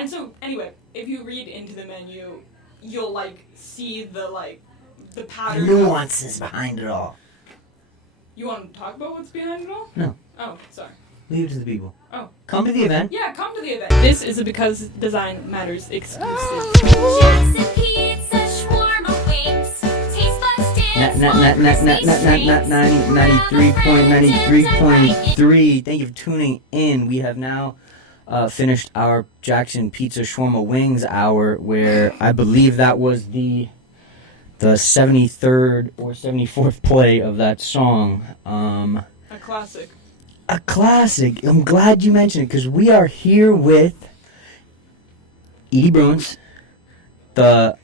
And so, anyway, if you read into the menu, you'll, like, see the, like, the pattern. Nuances behind it all. You want to talk about what's behind it all? No. Oh, sorry. Leave it to the people. Oh. Come to the event. Yeah, come to the event. This is a Because Design Matters exclusive. Jackson Pizza Shawarma Wings. Taste buds dance. 93.93.3. Thank you for tuning in. We have now finished our Jackson Pizza Shawarma Wings hour, where I believe that was the 73rd or 74th play of that song. A classic. A classic. I'm glad you mentioned it, because we are here with Edie Bruins, the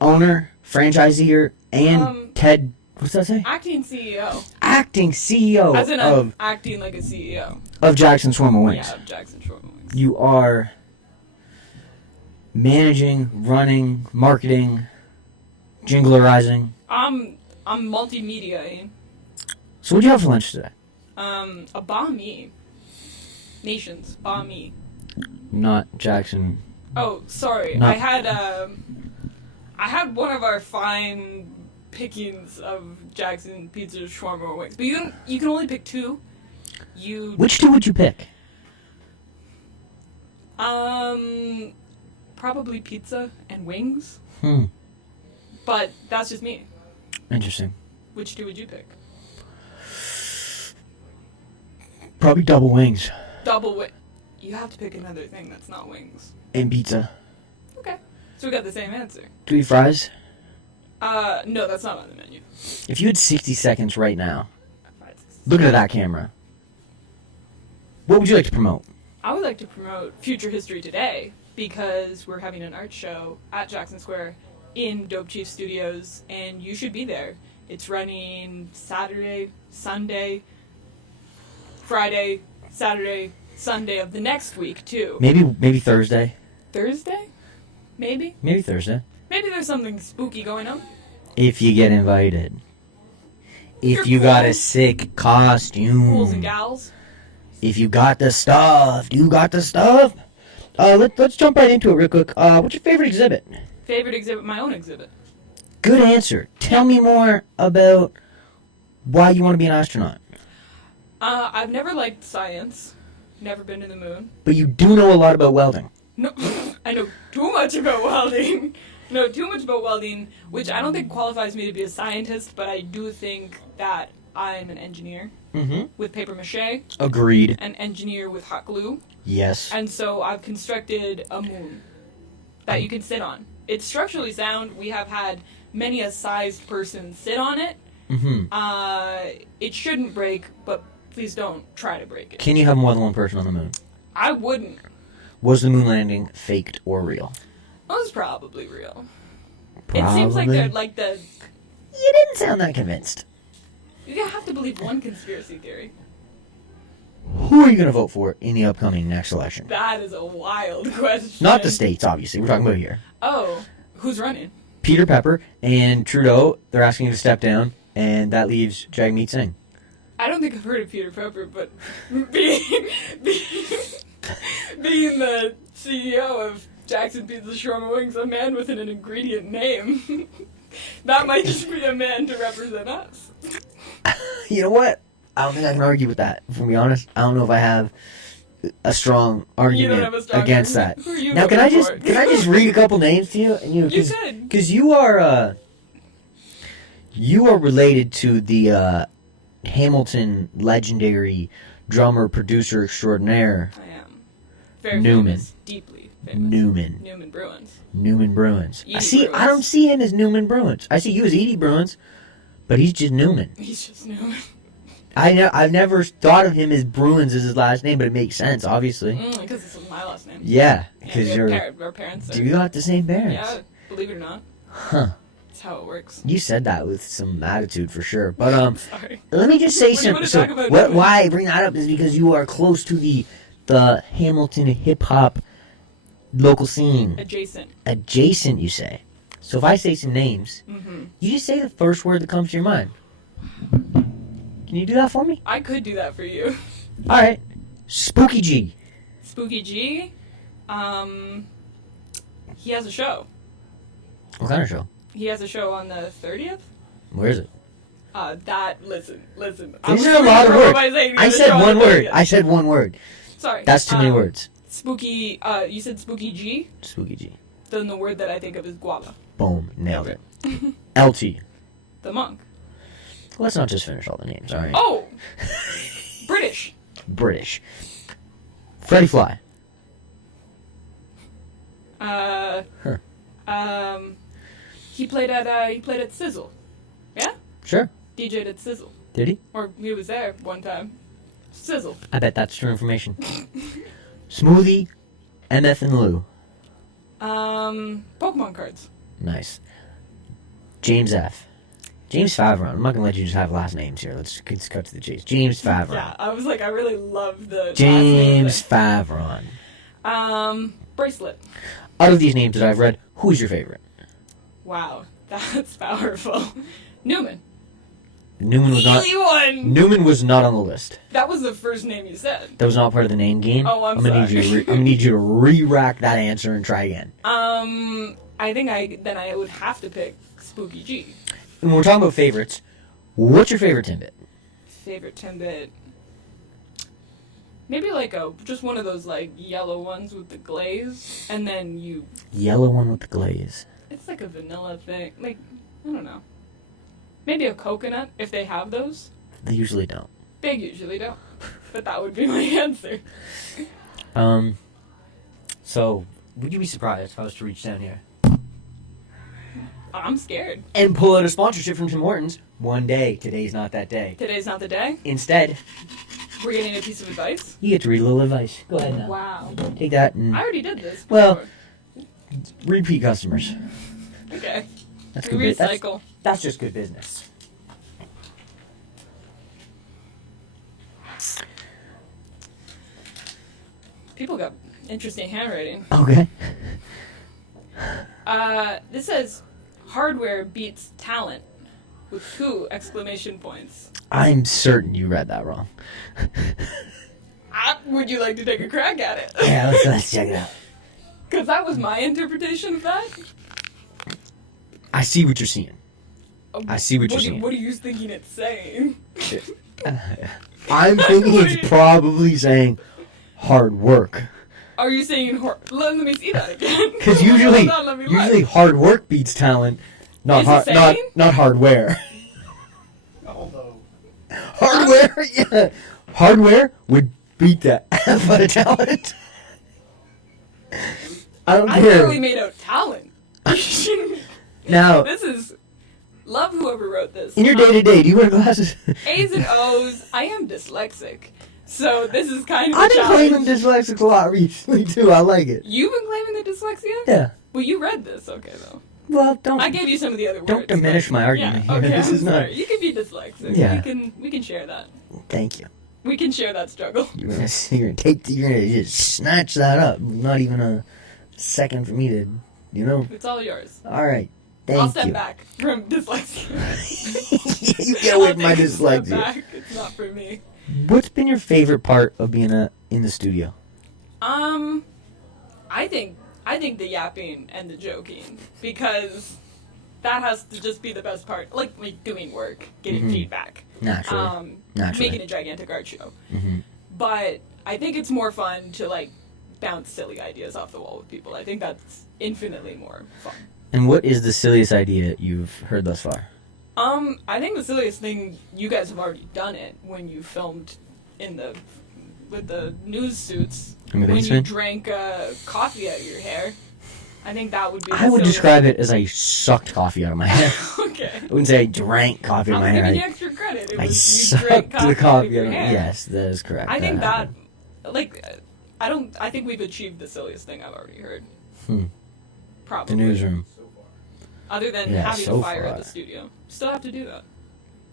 owner, franchiseer, and Ted. What's that say? Acting CEO. Acting CEO. As in, of acting like a CEO. of Jackson Shawarma Wings. Yeah, of Jackson Shawarma Wings. You are managing, running, marketing, jinglerizing. I'm multimedia. So what'd you have for lunch today? A banh mi. Nations. Banh mi. Not Jackson. Oh, sorry. Not- I had one of our fine pickings of Jackson Pizza Shawarma Wings. But you can only pick two. Which two would you pick? Probably pizza and wings. But that's just me. Interesting. Which two would you pick? Probably double wings. Double wing. You have to pick another thing that's not wings. And pizza. Okay. So we got the same answer. Do we eat fries? No, that's not on the menu. If you had 60 seconds right now, Fries. looking at that camera, what would you like to promote? I would like to promote Future History Today because we're having an art show at Jackson Square in Dope Chief Studios, and you should be there. It's running Saturday, Sunday, Friday, Saturday, Sunday of the next week, too. Maybe Thursday. Thursday? Maybe? Maybe Thursday. Maybe there's something spooky going on. If you get invited. If You're you got a cool. sick costume. Ghouls and gals. If you got the stuff. You got the stuff. Let's jump right into it real quick. What's your favorite exhibit? Favorite exhibit? My own exhibit. Good answer. Tell me more about why you want to be an astronaut. I've never liked science. Never been to the moon. But you do know a lot about welding. No, I know too much about welding. No, too much about welding, which I don't think qualifies me to be a scientist, but I do think that I'm an engineer with paper mache, Agreed. an engineer with hot glue, Yes. and so I've constructed a moon that you can sit on. It's structurally sound. We have had many a sized person sit on it. It shouldn't break, but please don't try to break it. Can you have more than one person on the moon? I wouldn't. Was the moon landing faked or real? It was probably real. Probably. It seems like they're like the... You didn't sound that convinced. You have to believe one conspiracy theory. Who are you going to vote for in the upcoming next election? That is a wild question. Not the states, obviously. We're talking about here. Oh, who's running? Peter Pepper and Trudeau, they're asking you to step down, and that leaves Jagmeet Singh. I don't think I've heard of Peter Pepper, but being the CEO of Jackson Pizza Shawarma Wings, a man with an ingredient name, that might just be a man to represent us. You know what? I don't think I can argue with that, if I'm be honest. I don't know if I have a strong argument have a strong against argument. that. Who are you Now, can I voting just for? read a couple names to you? And You could. Because you are related to the Hamilton legendary drummer, producer extraordinaire, I am. Very Newman. famous. Deeply famous. Newman Bruins. Newman Bruins. Edie Bruins. I don't see him as Newman Bruins. I see you as Edie Bruins, but he's just Newman. He's just Newman. I've never thought of him as Bruins as his last name, but it makes sense, obviously. Because it's my last name. Yeah, Yeah, because our parents do are. you got the same parents? Yeah, believe it or not. Huh. That's how it works. You said that with some attitude for sure. But Sorry. let me just say What do you wanna something. talk about Newman? Why I bring that up is because you are close to the Hamilton hip hop local scene. Adjacent, you say. So if I say some names, you just say the first word that comes to your mind. Can you do that for me? I could do that for you. All right. Spooky G. Spooky G. He has a show. What kind of show? He has a show on the 30th. Where is it? Listen. These are a lot of words. I said one word. 30th. I said one word. Sorry. That's too many words. Spooky, you said Spooky G? Spooky G. Then the word that I think of is guava. Boom. Nailed it. LT. The monk. Let's not just finish all the names, alright? Oh! British. British. Freddy Fly. He played at Sizzle. Yeah? Sure. DJ'd at Sizzle. Did he? Or he was there one time. Sizzle. I bet that's true information. Smoothie. MF and Lou. Pokemon cards. Nice. James F. James Favron. I'm not gonna let you just have last names here. Let's cut to the chase. James Favron. Yeah, I was like, I really love the James Favron. Bracelet. Out of these names that I've read, who's your favorite? Wow, that's powerful. Newman. Newman was not. Easy one. Newman was not on the list. That was the first name you said. That was not part of the name game. Oh, I'm gonna sorry. I'm gonna need you to re-rack that answer and try again. I think I would have to pick Spooky G. When we're talking about favorites, what's your favorite Timbit? Favorite Timbit. Maybe like just one of those like yellow ones with the glaze, and then you. Yellow one with the glaze. It's like a vanilla thing. Like, I don't know. Maybe a coconut if they have those. They usually don't. They usually don't. But that would be my answer. So, would you be surprised if I was to reach down here? I'm scared. And pull out a sponsorship from Tim Hortons? One day. Today's not that day. Today's not the day. Instead, We're getting a piece of advice. you get to read a little advice. Go ahead now. Wow. Take that and I already did this. Well, before. repeat customers. Okay. That's We good. recycle. That's just good business. People got interesting handwriting. Okay. This says hardware beats talent with 2 exclamation points. I'm certain you read that wrong. Would you like to take a crack at it? Yeah, let's check it out. Because that was my interpretation of that. I see what you're seeing. I see what you're seeing. What are you thinking it's saying? I'm thinking it's probably saying hard work. Are you saying let me see that again. Because usually Let me look. hard work beats talent, not Is it saying? not hardware. Although, Hardware, yeah. Hardware would beat the F out of talent. I don't I care. barely made out talent. Now, This is love whoever wrote this. in your day-to-day, do you wear glasses? A's and O's. I am dyslexic, so this is kind of a I've been challenge. claiming dyslexic a lot recently, too. I like it. You've been claiming the dyslexia? Yeah. Well, you read this, okay though. Well, don't I gave you some of the other words. don't diminish but- my argument Yeah, here. okay, This I'm is not. sorry. You can be dyslexic. Yeah. We can share that. Thank you. We can share that struggle. You're gonna just snatch that up. Not even a second for me to, It's all yours. All right. Thank I'll step you. back from dyslexia. You get away I'll from my take a step dyslexia. back. It's not for me. What's been your favorite part of being in the studio? I think the yapping and the joking, because that has to just be the best part. Like doing work, getting feedback. Naturally. Making a gigantic art show. Mm-hmm. But I think it's more fun to bounce silly ideas off the wall with people. I think that's infinitely more fun. And what is the silliest idea you've heard thus far? I think the silliest thing, you guys have already done it when you filmed with the news suits, In the when you basement? drank coffee out of your hair. I think that would be. I would silliest. describe it as I sucked coffee out of my hair. Okay. I wouldn't say I drank coffee out of my I'm hair. giving you extra credit. It I was you drank sucked coffee the coffee out of out your of my hair. Yes, that is correct. I think that, happened. I think we've achieved the silliest thing I've already heard. The Probably. newsroom. Other than Yeah, having so a fire at far. the studio. Still have to do that.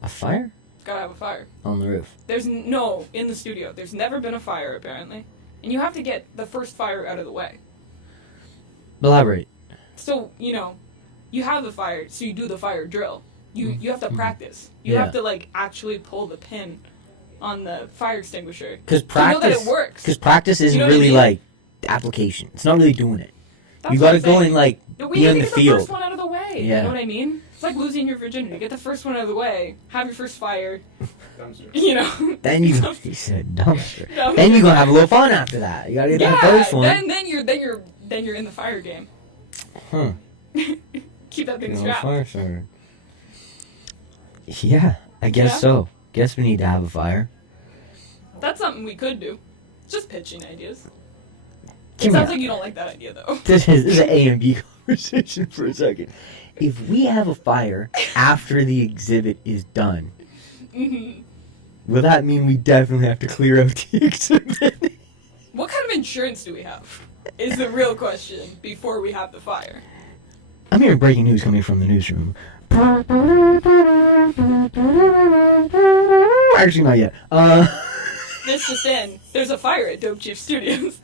A fire? Gotta have a fire. On the roof. There's in the studio. There's never been a fire, apparently. And you have to get the first fire out of the way. Elaborate. So, you have the fire, so you do the fire drill. You have to practice. You Yeah. have to, actually pull the pin on the fire extinguisher. Because to know that practice. it works. Because practice isn't You know what I really mean? application. It's not really doing it. That's You what got to I'm go saying. and like We be need on to the get the field. first one out of the way. Yeah. You know what I mean? It's like losing your virginity. Get the first one out of the way. Have your first fire. Dumpster. You know. Then he said dumpster. Dumpster. Then you're gonna have a little fun after that. You gotta get that first one. Then you're in the fire game. Huh. Keep that thing No strapped. fire starter. Yeah, I guess Yeah. so. Guess we need to have a fire. That's something we could do. Just pitching ideas. It Come sounds here. like you don't like that idea though. This is an A and B conversation for a second. If we have a fire after the exhibit is done, will that mean we definitely have to clear out the exhibit? What kind of insurance do we have? Is the real question before we have the fire. I'm hearing breaking news coming from the newsroom. Actually, not yet. This just in. There's a fire at Dope Chief Studios.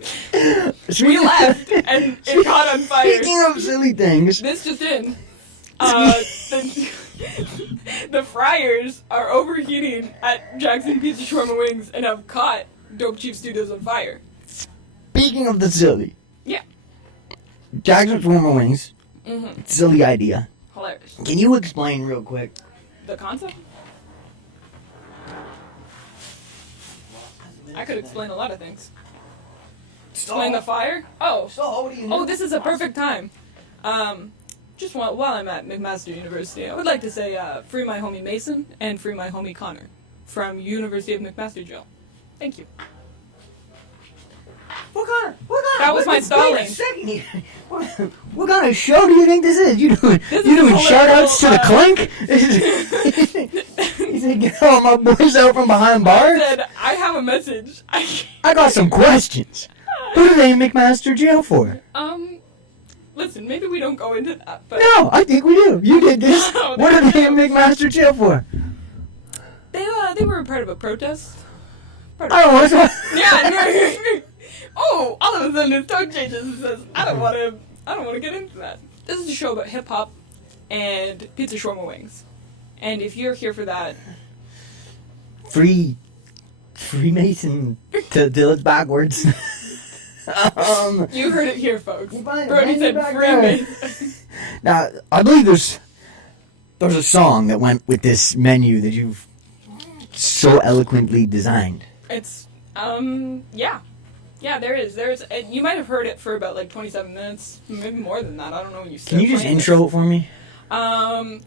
We Speaking- left and it caught on fire. Speaking of silly things, This just in. The fryers are overheating at Jackson Pizza Shawarma Wings and have caught Dope Chief Studios on fire. speaking of the silly, Yeah. Jackson Shawarma Wings, silly idea. Hilarious. Can you explain real quick? The concept? I could explain a lot of things. Explain the fire? Oh. Oh, this is a perfect time. Just while I'm at McMaster University, I would like to say free my homie Mason and free my homie Connor from University of McMaster Jail. Thank you. What kind of? That was my stalling. Wait a second here. What kind of show do you think this is? You doing This you is doing a shout outs to the political, clink? He said, "Get all my boys out from behind I bars." said, I have a message. I got some questions. Who do they make Master Jail for? Listen, maybe we don't go into that, but No, I think we do. You did this. No, What do they no. make Master Jail for? they were a part of a protest. I don't know. Yeah. No. Oh, all of a sudden his tone changes and says, I don't want to get into that. This is a show about hip hop and pizza shawarma wings, and if you're here for that, Freemason to do it backwards. you heard it here, folks. Fine, Brody hand said it back Freemason. Now, I believe there's a song that went with this menu that you've so eloquently designed. It's yeah, there is. You might have heard it for about like 27 minutes, maybe more than that. I don't know when you Can you just intro it for me? Boom,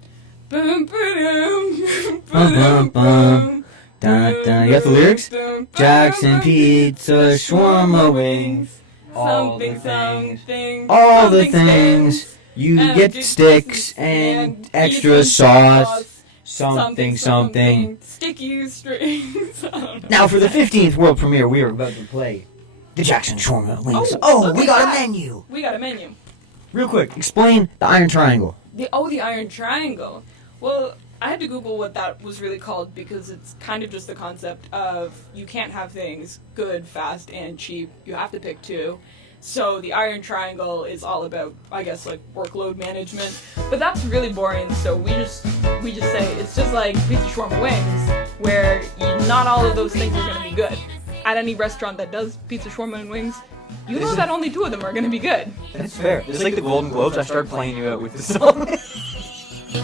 ba-dum, Bum, ba-dum, bum, bum. Dun, dun. You got the lyrics? ba-dum, Jackson ba-dum, Pizza Shawarma Wings. All Something, the things. something. All the something things. things. You And get just- sticks and extra even sauce. Something, something. something. Sticky strings. I don't know. Now, for the 15th world premiere, we are about to play the Jackson Shawarma Wings. Oh, Oh, look we at got that. a menu. We got a menu. Real quick, explain the Iron Triangle. The Iron Triangle. Well, I had to Google what that was really called because it's kind of just the concept of you can't have things good, fast, and cheap. You have to pick two. So the Iron Triangle is all about, I guess, like workload management. But that's really boring. So we just say it's just like pizza shawarma wings, where not all of those things are going to be good. At any restaurant that does pizza shawarma and wings, you know that only two of them are going to be good. That's fair. It's like the Golden Globes. I start playing you out with the song.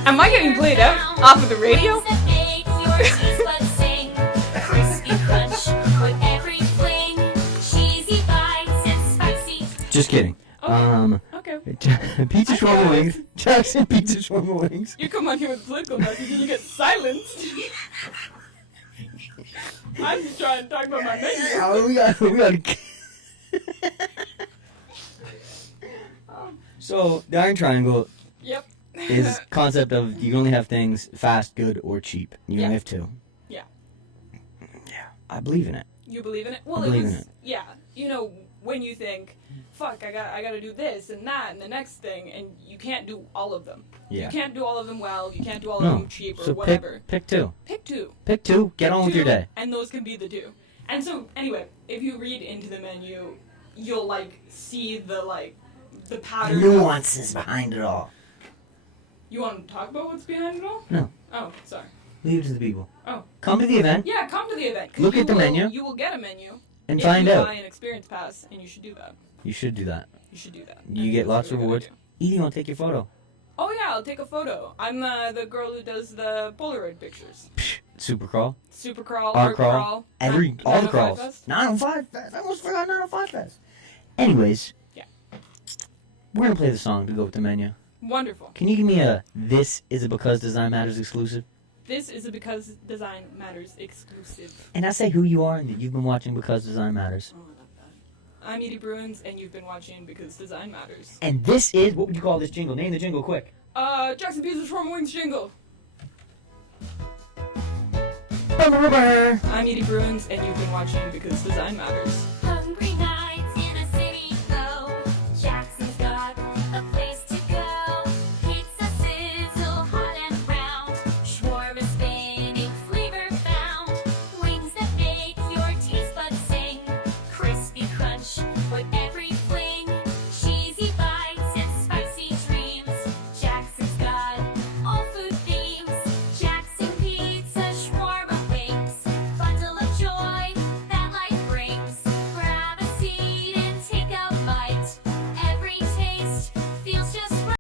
Am I getting played out off of the radio? Just kidding. Okay. Pizza Shawarma Wings. Jackson Pizza Shawarma Wings. You come on here with political message and you get silenced. I'm just trying to talk about my menu. Yeah, we got. So the Iron Triangle Yep. is concept of you can only have things fast, good, or cheap. You Yeah. only have two. Yeah. Yeah, I believe in it. You believe in it? Well, I believe it was in it. yeah. You know, when you think, fuck, I got to do this and that and the next thing, and you can't do all of them. Yeah. You can't do all of them well. You can't do all of No. them cheap or So whatever. pick two. Pick two. Pick two. Get on with your Two, day. And those can be the two. And so, anyway, if you read into the menu, you'll like see the pattern. Nuances behind it all. You want to talk about what's behind it all? No. Oh, sorry. Leave it to the people. Oh. Come to the event. Yeah, come to the event. 'cause Look you at the will- menu. You will get a menu, And if find you out. buy an experience pass, and you should do that. You should do that. You should do that. You get lots of rewards. Idea. Edie, you want to take your photo? Oh yeah, I'll take a photo. I'm the girl who does the Polaroid pictures. Super crawl. Super crawl, Art art crawl. crawl, All the 905 crawls. Fest. 905 Fest. I almost forgot 905 Fest. Anyways. Yeah. We're going to play the song to go with the menu. Wonderful. Can you give me a This Is a Because Design Matters exclusive? This is a Because Design Matters exclusive. And I say who you are and that you've been watching Because Design Matters. Oh, I love that. I'm Edie Bruins, and you've been watching Because Design Matters. And this is, what would you call this jingle? Name the jingle quick. Jackson Pizza Shawarma Wings jingle. I'm Edie Bruins, and you've been watching Because Design Matters.